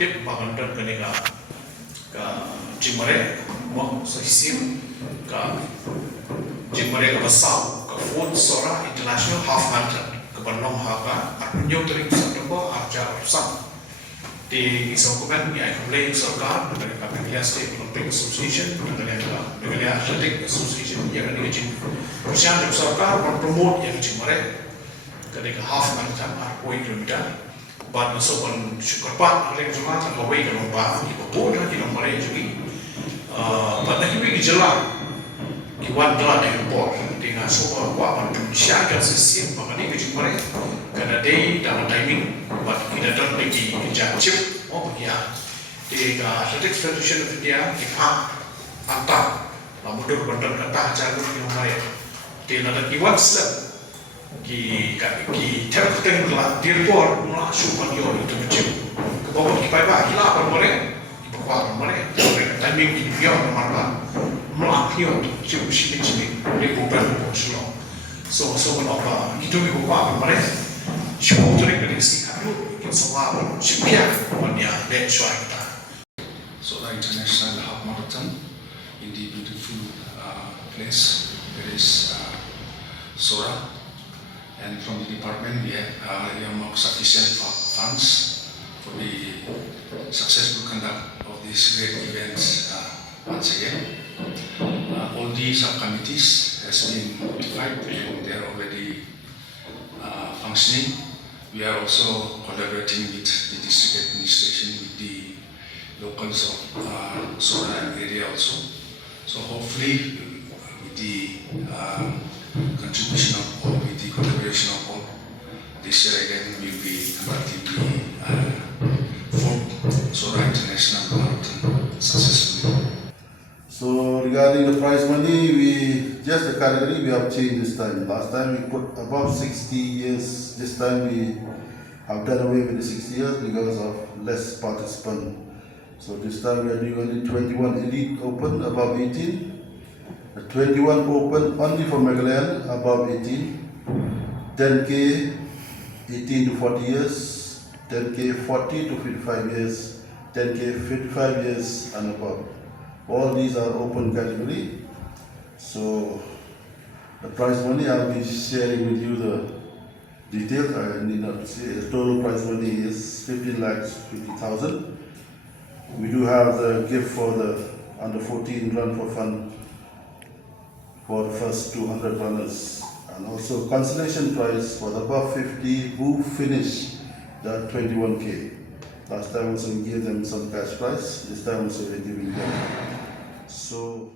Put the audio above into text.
tip bagantan kanega ka jimare mo so hisim ka jimare ka basau ka fourth Sohra international half marathon ka banong haka at nyotring September arja sam di isokumen ya komplain sarkar dengan Meghalaya State Olympic Association dengan Meghalaya Athletic Association yang ada di sini persiapan sarkar mempromote yang jimare ketika half marathon arpoi kilometer but sopan syukurpat oleh semua tanpa baik kalau bah kita bodoh kita mari juga pada kita Khubor kiwan telah Khubor dengan semua kuat untuk siaga sesiap makanya kita mari karena day dalam timing but kita dalam lagi kerja oh bagian di Athletic Federation of India kita antar mundur bandar kata jago kita mari di nada kiwan selap ki terkuteng lah dirpor mula supan yo itu macam kebawa kipai bah kila apa mereka kipai mereka timing ini yo nomor mula yo tu sini di Khubor Shillong so kenapa kita apa mereka cuma tu mereka diksi kalau kita semua siapa punya benchmark kita. Sohra International Half Marathon in the beautiful place there is Sohra. And from the department, we have sufficient funds for the successful conduct of these great events once again. All the subcommittees has been notified and they are already functioning. We are also collaborating with the district administration, with the locals of Sohra area also. So hopefully with the contribution of all, with the collaboration of all, this year again will be conducting the fourth Sohra International Marathon successfully. So regarding the prize money, just the category we have changed this time. Last time we put above 60 years. This time we have done away with the 60 years because of less participants. So this time we are doing only 21 elite open above 18. 21 open only for Meghalaya above 18, 10k 18 to 40 years, 10k 40 to 55 years, 10k 55 years and above. All these are open category. So the prize money, I'll be sharing with you the details. I need not say the total prize money is 15,50,000. We do have the gift for the under 14 run for fun for the first 200 runners, and also consolation prize for the above 50 who finish the 21k. Last time also we gave them some cash prize, this time also we're giving them. So